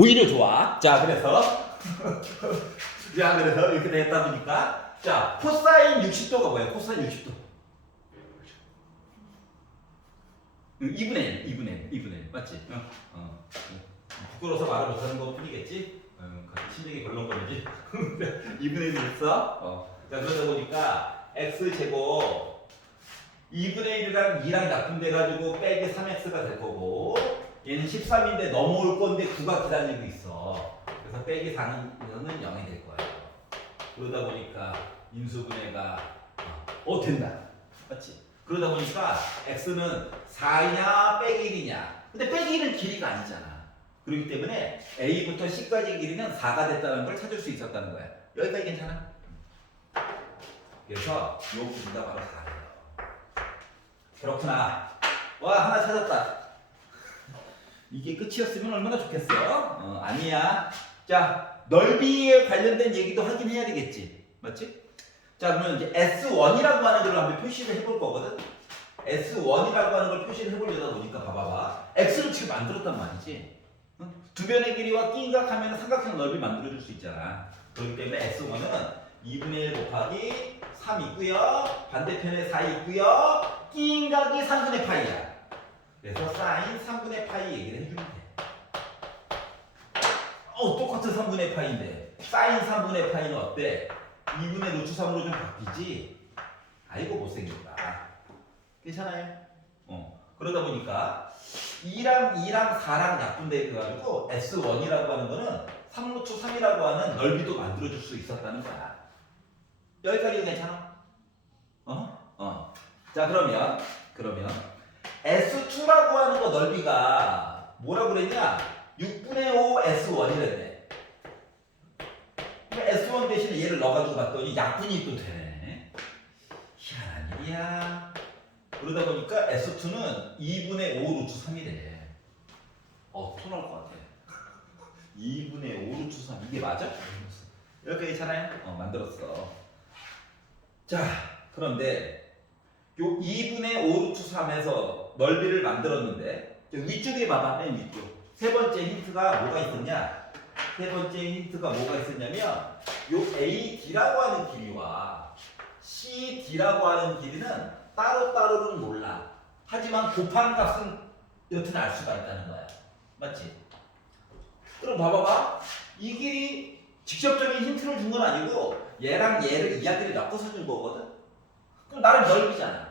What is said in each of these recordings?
오히려 좋아. 자, 그래서 자, 그래서 이렇게 됐다 보니까 자, 코사인 60도가 뭐야? 코사인 60도. 2분의 1 맞지? 부끄러워서 말을 못하는 것 뿐이겠지? 심장이 벌렁거리지? 2분의 1이 있어? 자, 그러다 보니까 x제곱 2분의 1이랑 2랑 약분돼가지고 빼기 3x가 될 거고 얘는 13인데 넘어올 건데 9가 기다리고 있어. 그래서 빼기 4는 0이 될 거예요. 그러다 보니까 인수분해가 된다. 맞지? 그러다 보니까 x는 4이냐 빼기 1이냐. 근데 빼기 1은 길이가 아니잖아. 그렇기 때문에 a부터 c까지 길이는 4가 됐다는 걸 찾을 수 있었다는 거야. 여기까지 괜찮아? 그래서 요 길이가 바로 4예요. 그렇구나. 와, 하나 찾았다. 이게 끝이었으면 얼마나 좋겠어? 아니야. 자, 넓이에 관련된 얘기도 하긴 해야 되겠지. 맞지? 자, 그러면 이제 S1이라고 하는 걸 한번 표시를 해볼 거거든? S1이라고 하는 걸 표시를 해보려다 보니까 봐봐봐. X를 지금 만들었단 말이지. 두 변의 길이와 끼인각하면 삼각형 넓이 만들어줄 수 있잖아. 그렇기 때문에 S1은 2분의 1 곱하기 3 있고요. 반대편에 4 있고요. 끼인각이 3분의 파이야. 그래서 사인 3분의 파이 얘기를 해주면 돼. 똑같은 3분의 파이인데 사인 3분의 파이는 어때? 2분의 루트 3으로 좀 바뀌지? 아이고 못생겼다. 괜찮아요? 그러다 보니까 2랑 4랑 약분돼가지고 S1이라고 하는 거는 3루트 3이라고 하는 넓이도 만들어줄 수 있었다는 거야. 여기까지는 괜찮아? 자, 그러면 S2라고 하는 거 넓이가 뭐라고 그랬냐? 6분의 5 S1이랬네. S1 대신에 얘를 넣어가지고 봤더니 약분이 또 되네. 희한한 일이야. 그러다 보니까 S2는 2분의 5 루트 3이래. 토 나올 것 같아. 2분의 5 루트 3 이게 맞아? 이렇게 괜찮아요? 만들었어. 자, 그런데 요 2분의 5 루트 3에서 넓이를 만들었는데 위쪽에 봐봐. 맨 위쪽. 세 번째 힌트가 뭐가 있었냐? 세 번째 힌트가 뭐가 있었냐면 요 AD라고 하는 길이와 CD라고 하는 길이는 따로따로는 몰라. 하지만 곱한 값은 여튼 알 수가 있다는 거야. 맞지? 그럼 봐봐봐. 이 길이 직접적인 힌트를 준 건 아니고 얘랑 얘를 이야기를 엮어서 준 거거든? 그럼 나름 넓이잖아.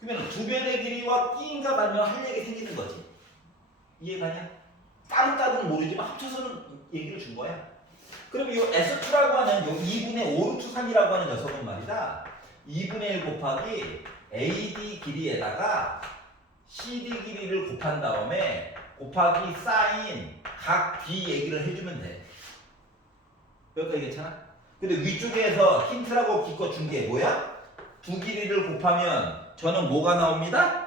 그러면 두 변의 길이와 끼인가 말면 할 얘기 생기는 거지. 이해가냐? 따로따로는 모르지만 합쳐서는 얘기를 준 거야. 그럼 이 S2라고 하는 요 2분의 5 루트 3이라고 하는 녀석은 말이다. 2분의 1 곱하기 AD 길이에다가 CD 길이를 곱한 다음에 곱하기 사인 각 B 얘기를 해주면 돼. 여기까지 괜찮아? 근데 위쪽에서 힌트라고 기껏 준 게 뭐야? 두 길이를 곱하면 저는 뭐가 나옵니다?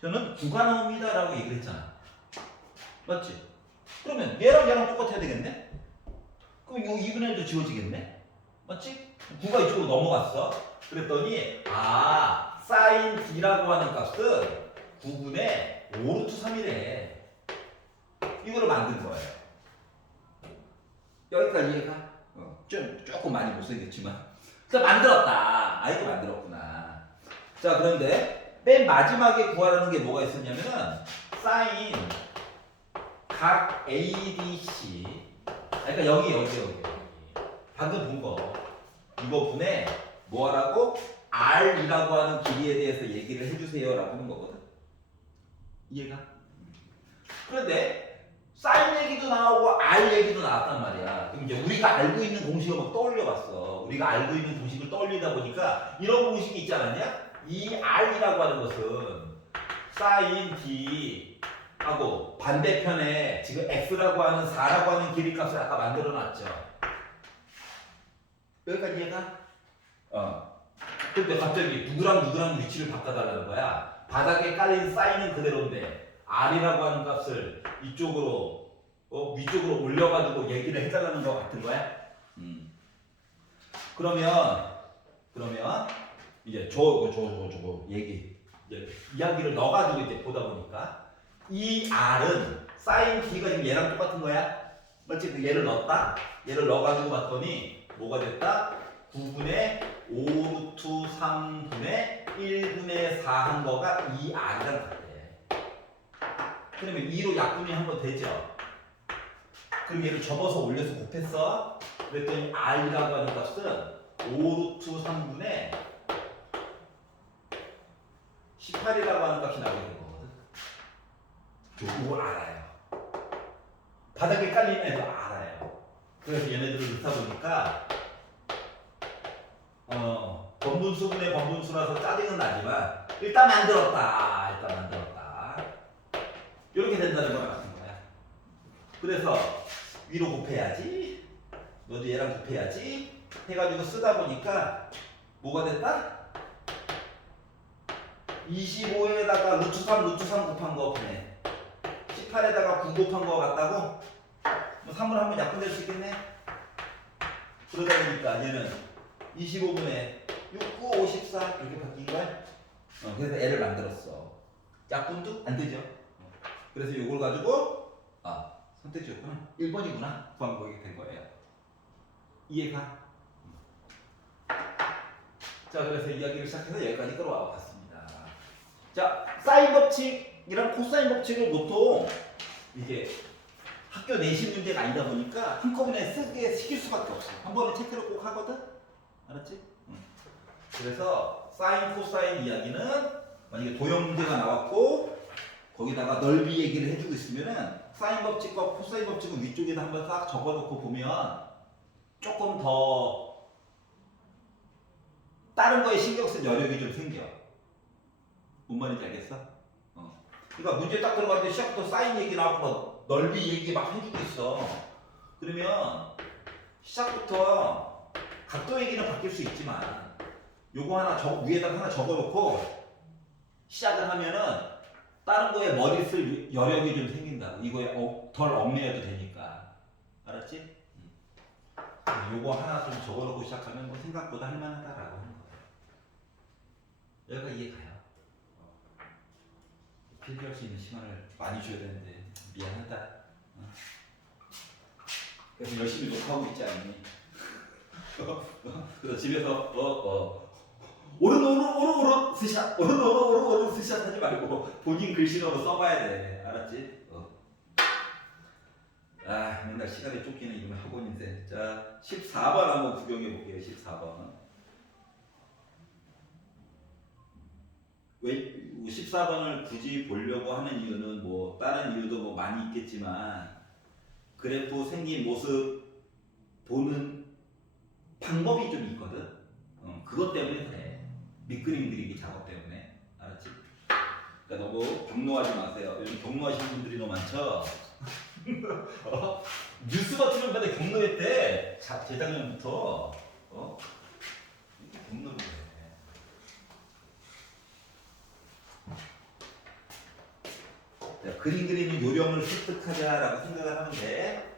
저는 9가 나옵니다 라고 얘기를 했잖아. 맞지? 그러면 얘랑 얘랑 똑같아야 되겠네? 그럼 요 2분의 1도 지워지겠네? 맞지? 9가 이쪽으로 넘어갔어. 그랬더니 사인 D라고 하는 값은 9분의 5 루트 3이래. 이거를 만든 거예요. 여기까지 이해가? 조금 많이 못생겼지만. 그래서 만들었다. 이거 만들었구나. 자, 그런데 맨 마지막에 구하라는 게 뭐가 있었냐면은 사인 각 ADC. 그러니까 여기. 방금 본 거. 이거 분에 뭐 하라고? R이라고 하는 길이에 대해서 얘기를 해주세요 라고 하는 거거든. 이해가? 그런데 사인 얘기도 나오고 R 얘기도 나왔단 말이야. 그럼 이제 우리가 알고 있는 공식을 막 떠올려 봤어. 우리가 알고 있는 공식을 떠올리다 보니까 이런 공식이 있지 않았냐? 이 R이라고 하는 것은 사인 D 하고 반대편에 지금 X라고 하는 4라고 하는 길이 값을 아까 만들어 놨죠. 여기까지 이해가? 근데 갑자기 누구랑 위치를 바꿔달라는 거야. 바닥에 깔린 사인은 그대로인데 R이라고 하는 값을 이쪽으로 위쪽으로 올려가지고 얘기를 해달라는 거 같은 거야. 그러면 이제 저거 얘기 이제 이야기를 넣어가지고 이제 보다 보니까 이 R은 사인 B가 지금 얘랑 똑같은 거야? 맞지? 그 얘를 넣었다? 얘를 넣어가지고 봤더니 뭐가 됐다? 9분의 5 루트 3분의 1분의 4 한 거가 2R이랑 같대. 그러면 2로 약분이 한 번 되죠? 그럼 얘를 접어서 올려서 곱했어? 그랬더니 R이라고 하는 값은 5 루트 3분의 18이라고 하는 값이 나오게 된 거거든. 이걸 알아요. 바닥에 깔린 애도 알아요. 그래서 얘네들을 넣다 보니까 번분수분의 번분수라서 짜증은 나지만 일단 만들었다. 이렇게 된다는 거랑 같은 거야. 그래서 위로 곱해야지. 너도 얘랑 곱해야지. 해가지고 쓰다 보니까 뭐가 됐다? 25에다가 루트 3 곱한 거 곱네. 18에다가 9 곱한 거 같다고? 뭐 3을 한번 약분될 수 있겠네? 그러다 보니까 얘는 25분의 6, 9, 54 이렇게 바뀐 거야? 그래서 애를 만들었어. 약분도 안 되죠? 그래서 이걸 가지고 선택지였구나. 1번이구나. 구한 거게 된 거예요. 이해가? 자, 그래서 이야기를 시작해서 여기까지 끌어와 봤습니다. 자, 사인 법칙이랑 코사인 법칙을 보통 이게 학교 내신 문제가 아니다 보니까 한꺼번에 쓰게 시킬 수밖에 없어. 한 번에 체크를 꼭 하거든? 알았지? 그래서 사인, 코사인 이야기는 만약에 도형 문제가 나왔고 거기다가 넓이 얘기를 해주고 있으면은 사인 법칙과 코사인 법칙은 위쪽에다 한번 싹 적어놓고 보면 조금 더 다른 거에 신경 쓸 여력이 좀 생겨. 뭔 말인지 알겠어? 그러니까 문제 딱 들어갔는데 시작부터 사인 얘기 나왔고 넓이 얘기 막 해주고 있어. 그러면 시작부터 각도 얘기는 바뀔 수 있지만 요거 하나 위에다가 하나 적어놓고 시작을 하면은 다른 거에 머리 쓸 여력이 좀 생긴다고. 이거에 덜 얽매여도 되니까. 알았지? 요거 하나 좀 적어놓고 시작하면 뭐 생각보다 할만하다라고 하는 거야. 여기가 이해가요? 필기할 수 있는 시간을 많이 줘야 되는데 미안하다. 그래서 열심히 녹화하고 있지 않니? 그래서 집에서 오른 스샷 오른 스샷 하지 말고 본인 글씨로 써봐야 돼. 알았지? 맨날 시간에 쫓기는 이놈의 학원 인생. 자, 14번 한번 구경해 볼게요. 14번. 왜 14번을 굳이 보려고 하는 이유는 뭐 다른 이유도 뭐 많이 있겠지만 그래프 생긴 모습 보는 방법이 좀 있거든. 그것 때문에 그래. 밑그림 그리기 작업 때문에. 알았지? 그러니까 너무 경로하지 마세요. 요즘 경로하시는 분들이 너무 많죠. 뉴스 같은 맨날 경로했대. 재작년부터 이렇게 경로를 해. 자, 그림 그리는 요령을 습득하자라고 생각을 하면 돼.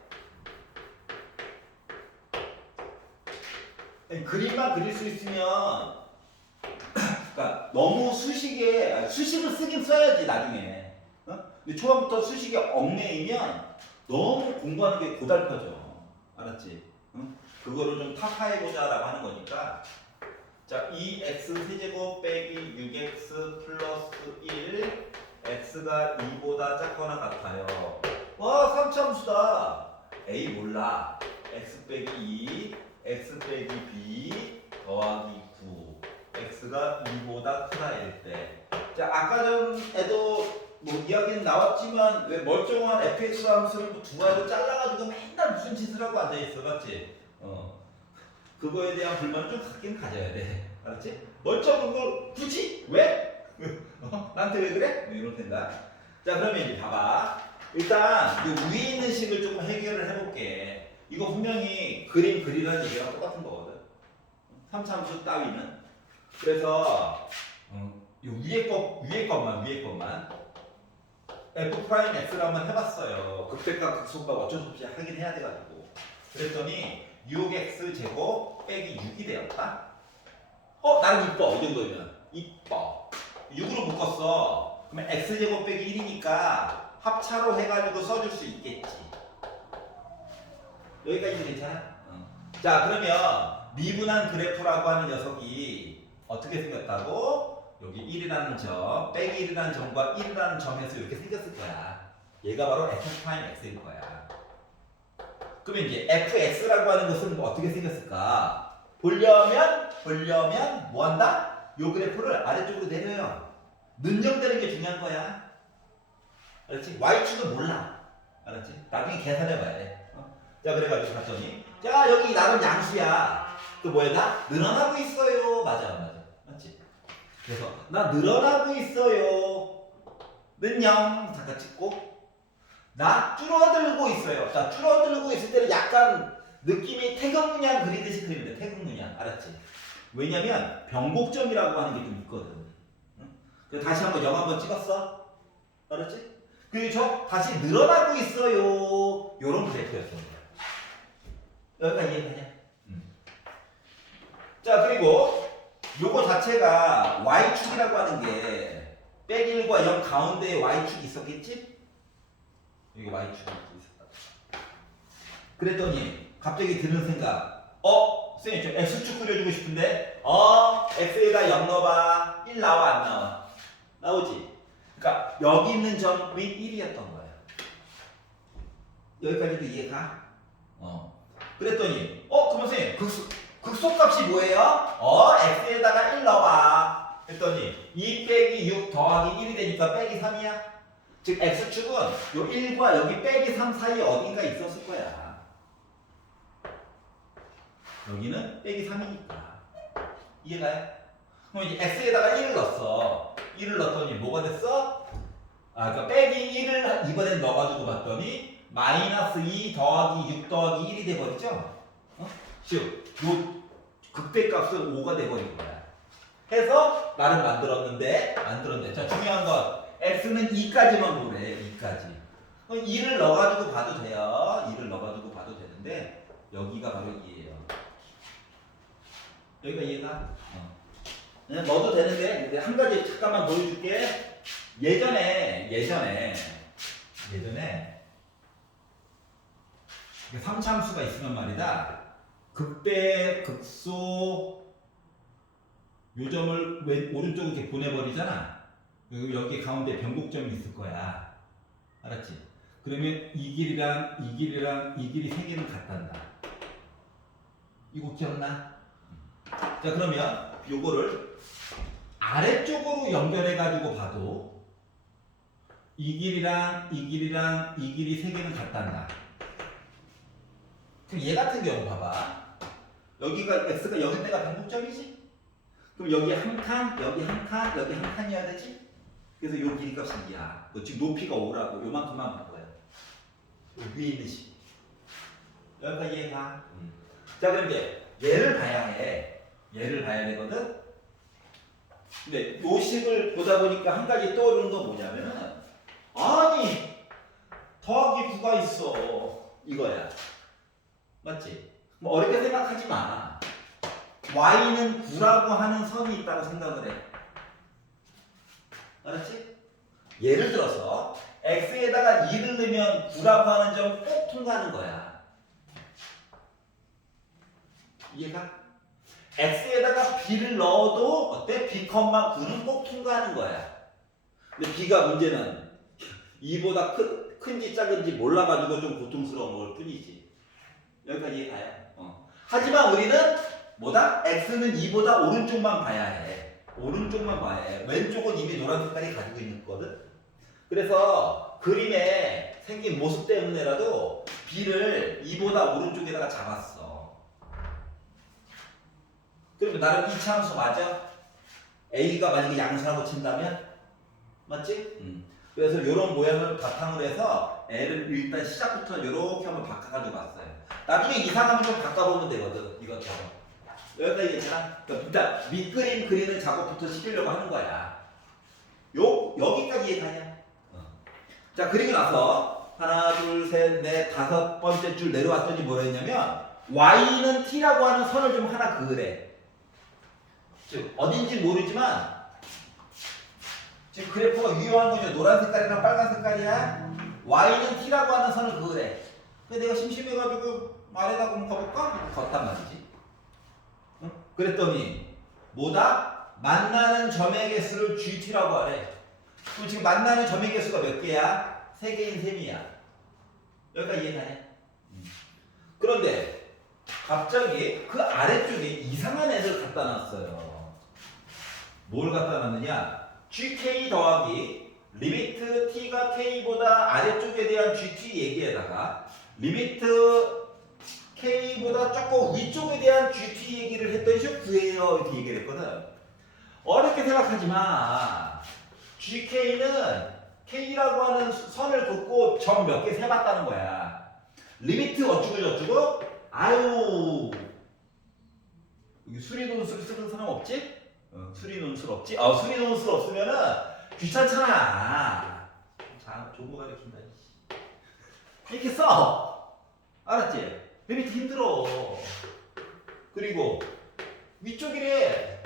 그림만 그릴 수 있으면 그러니까 너무 수식을 쓰긴 써야지 나중에. 근데 초반부터 수식에 얽매이면 너무 공부하는 게 고달퍼져. 알았지? 그거를 좀 타파해보자라고 하는 거니까. 자, 2x 세제곱 빼기 6x 플러스 1 x가 2보다 작거나 같아요. 와, 3차함수다. a 몰라. x 빼기 2 x 빼기 b 더하기 9 x가 2보다 크다일 때. 자, 아까 전에도 뭐 이야기는 나왔지만 왜 멀쩡한 fx 함수를 뭐 두 가지로 잘라가지고 맨날 무슨 짓을 하고 앉아있어. 맞지? 그거에 대한 불만을 좀 갖긴 가져야 돼. 알았지? 멀쩡한 걸 굳이? 왜? 나한테 왜 그래? 뭐 이럴 텐다. 자, 그러면 이제 봐봐. 일단 이 위에 있는 식을 조금 해결을 해볼게. 이거 분명히 그림 그리라는 얘기랑 똑같은 거거든. 3차함수 따위는. 그래서 이 위에 것만 f'x를 한번 해봤어요. 극대값 극소값 어쩔 수 없이 하긴 해야 돼가지고. 그랬더니 6x 제곱 빼기 6이 되었다. 나는 이뻐. 이 정도면 이뻐. 6으로 묶었어. 그러면 x 제곱 빼기 1이니까 합차로 해가지고 써줄 수 있겠지. 여기까지 괜찮아? 자, 그러면 미분한 그래프라고 하는 녀석이 어떻게 생겼다고? 여기 1이라는 점, 빼기 1이라는 점과 1이라는 점에서 이렇게 생겼을 거야. 얘가 바로 f'x일 거야. 그러면 이제 fx라고 하는 것은 어떻게 생겼을까? 보려면 뭐 한다? 요 그래프를 아래쪽으로 내려요. 능력되는 게 중요한 거야. 알았지? y축은 몰라. 알았지? 나중에 계산해봐야 돼. 자, 그래가지고 봤더니 자, 여기 나름 양수야. 그 뭐야? 늘어나고 있어요. 맞아. 맞지? 그래서 나 늘어나고 있어요. 는 0. 잠깐 찍고 나 줄어들고 있어요. 자, 줄어들고 있을 때는 약간 느낌이 태극문양 그리듯이 그리면 돼. 태극문양. 알았지? 왜냐면 변곡점이라고 하는 게 좀 있거든. 응? 다시 한번 0 한번 찍었어. 알았지? 그리고 다시 늘어나고 있어요. 요런 그래프였어. 여기까지 이해가냐? 자, 그리고 요거 자체가 y축이라고 하는 게 빼기 1과 0 가운데에 y축이 있었겠지? 여기 y축이 있었다. 그랬더니 갑자기 드는 생각, 선생님 저 x축 그려주고 싶은데 x에다 0 넣어봐. 1 나와 안 나와? 나오지? 그러니까 여기 있는 점이 1이었던 거야. 여기까지도 이해가? 그랬더니 그러면 선생님 극소값이 뭐예요? x에다가 1 넣어봐. 그랬더니 2 빼기 6 더하기 1이 되니까 빼기 3이야. 즉 x축은 요 1과 여기 빼기 3 사이에 어딘가 있었을 거야. 여기는 빼기 3이니까. 이해가요? 그럼 이제 x에다가 1을 넣었어. 1을 넣었더니 뭐가 됐어? 그러니까 빼기 1을 이번엔 넣어가지고 봤더니 마이너스 2 더하기 6 더하기 1이 돼버리죠? 즉, 요 극대값은 5가 돼버린 거야. 해서 나를 만들었는데. 자, 중요한 건 x는 2까지만 보래. 2까지. 그럼 2를 넣어가지고 봐도 돼요. 2를 넣어가지고 봐도 되는데 여기가 바로 2예요. 여기가 이해가? 그냥 넣어도 되는데 한 가지 잠깐만 보여줄게. 예전에 3참수가 있으면 말이다. 극대, 극소 요 점을 오른쪽으로 이렇게 보내버리잖아. 여기 가운데 변곡점이 있을 거야. 알았지? 그러면 이 길이랑 이 길이 세 개는 같단다. 이거 기억나? 자, 그러면 요거를 아래쪽으로 연결해가지고 봐도 이 길이랑 이 길이 세 개는 같단다. 그럼 얘 같은 경우 봐봐. 여기가 x가 0일 때가 변곡점이지? 그럼 여기 한 칸, 여기 한 칸, 여기 한 칸이어야 되지? 그래서 요 길이 값이 2야. 지금 높이가 5라고 요만큼만 볼 거야. 위에 있는 식. 여기까지 이해가? 자, 그럼 이제 얘를 봐야 해. 얘를 봐야 되거든? 근데 요 식을 보다 보니까 한 가지 떠오르는 건 뭐냐면은 아니 더하기 9가 있어. 이거야. 맞지? 뭐 어렵게 생각하지 마. y는 9라고 하는 선이 있다고 생각을 해. 알았지? 예를 들어서 x에다가 2를 넣으면 9라고 하는 점 꼭 통과하는 거야. 이해가? x에다가 b를 넣어도 어때? b, 9는 꼭 통과하는 거야. 근데 b가 문제는 2보다 큰지 작은지 몰라가지고 좀 고통스러운 걸 뿐이지. 여기까지 이해가요? 하지만 우리는 뭐다? x는 2보다 오른쪽만 봐야 해. 오른쪽만 봐야 해. 왼쪽은 이미 노란 색깔이 가지고 있는 거거든. 그래서 그림에 생긴 모습 때문에라도 b를 2보다 오른쪽에다가 잡았어. 그러면 나름 이차함수 맞아? a가 만약에 양수라고 친다면? 맞지? 그래서 이런 모양을 바탕으로 해서 애를 일단 시작부터 이렇게 한번 바꿔가지고 봤어요. 나중에 이상하면 좀 바꿔보면 되거든. 이것처럼. 여기까지 괜찮아? 일단 밑그림 그리는 작업부터 시키려고 하는 거야. 여기까지 이해가냐? 자, 그리고 나서 하나, 둘, 셋, 넷, 다섯 번째 줄 내려왔더니 뭐라 했냐면 y는 t라고 하는 선을 좀 하나 그으래. 즉 어딘지 모르지만 지금 그래프가 유효한 거죠. 노란 색깔이랑 빨간 색깔이야. y는 t라고 하는 선을 그으래. 근데 내가 심심해가지고 아래다 한번 가볼까? 걷단 말이지. 응? 그랬더니 뭐다? 만나는 점의 개수를 gt라고 하래. 그럼 지금 만나는 점의 개수가 몇 개야? 3개인 셈이야. 여기까지 이해가네? 그런데 갑자기 그 아래쪽에 이상한 애를 갖다 놨어요. 뭘 갖다 놨느냐? gk 더하기 리미트 t가 k보다 아래쪽에 대한 gt 얘기에다가 리미트 k보다 조금 위쪽에 대한 gt 얘기를 했더니 좀 구해요 이렇게 얘기를 했거든. 어렵게 생각하지 마. gk는 k라고 하는 선을 긋고 점 몇 개 세봤다는 거야. 리미트 어쩌고 저쩌고 아유 여기 수리논술 쓰는 사람 없지? 수리논술 없지? 수리논술 없으면은 귀찮잖아. 자, 좋은 거 가르친다. 이렇게 써. 알았지? 리미트 힘들어. 그리고 위쪽이래.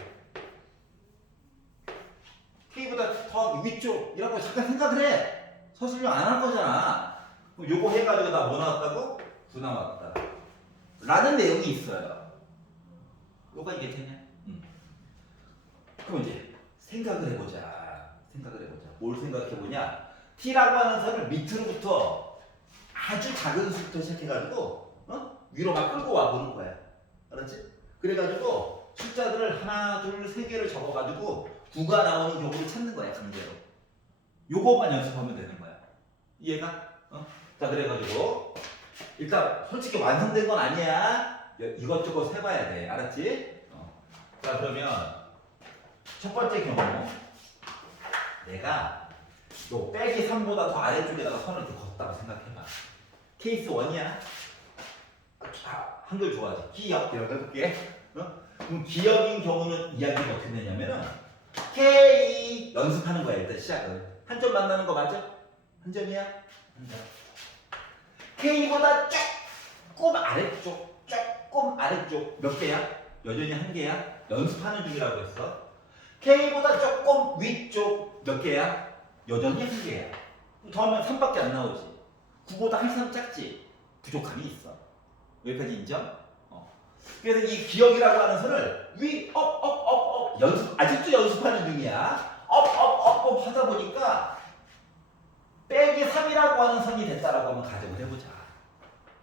K보다 더 위쪽이라고 잠깐 생각을 해. 서술형 안 할 거잖아. 그럼 요거 해가지고 나 뭐 나왔다고? 9 나왔다. 라는 내용이 있어요. 요가 이해되냐? 그럼 이제 생각을 해보자. 뭘 생각해보냐? T라고 하는 선을 밑으로부터 아주 작은 수부터 시작해가지고 위로 막 끌고 와보는 거야. 알았지? 그래가지고 숫자들을 하나, 둘, 세 개를 적어가지고 9가 나오는 경우를 찾는 거야. 강제로. 요것만 연습하면 되는 거야. 이해가? 자, 그래가지고 일단 솔직히 완성된 건 아니야. 이것저것 세봐야 돼. 알았지? 자, 그러면 첫 번째 경우 내가 요 빼기 3보다 더 아래쪽에다가 선을 이렇게 걷다고 생각해봐. 케이스 1이야. 한글 좋아하지? 기역 이렇게 해볼게. 그럼 기역인 경우는 이야기가 어떻게 되냐면은 K 연습하는 거야. 일단 시작은 한 점 만나는 거 맞아? 한 점이야? 한 점. K보다 조금 아래쪽 몇 개야? 여전히 한 개야? 연습하는 중이라고 했어. K보다 조금 위쪽 몇 개야? 여전히 한 개야. 더하면 3밖에 안 나오지. 9보다 한 3 작지? 부족함이 있어. 여기까지 인정? 그래서 이 기억이라고 하는 선을 아직도 연습하는 중이야. 업 하다 보니까 빼기 3이라고 하는 선이 됐다라고 한번 가정을 해보자.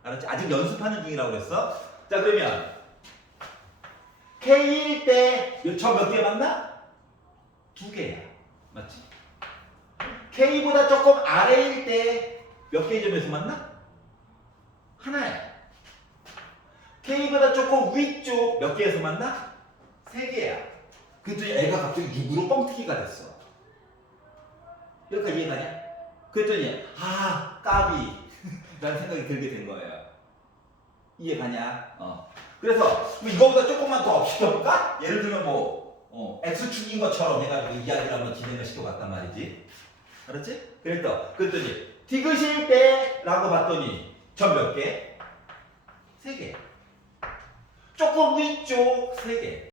알았지? 아직 연습하는 중이라고 그랬어. 자, 그러면 K일 때 저 몇 개 맞나? 2개야. 맞지? K보다 조금 아래일 때 몇 개의 점에서 만나? 하나야. K보다 조금 위쪽 몇 개에서 만나? 3개야. 그랬더니 애가 갑자기 6으로 뻥튀기가 됐어. 여기까지 이해가냐? 그랬더니 까비 라는 생각이 들게 된 거예요. 이해가냐? 그래서 뭐 이거보다 조금만 더 시켜볼까? 예를 들면 X축인 것처럼 해가지고 이야기를 한번 진행을 시켜봤단 말이지. 알았지? 그랬더니 디귿일 때 라고 봤더니 점 몇 개? 3개. 조금 위쪽 3개.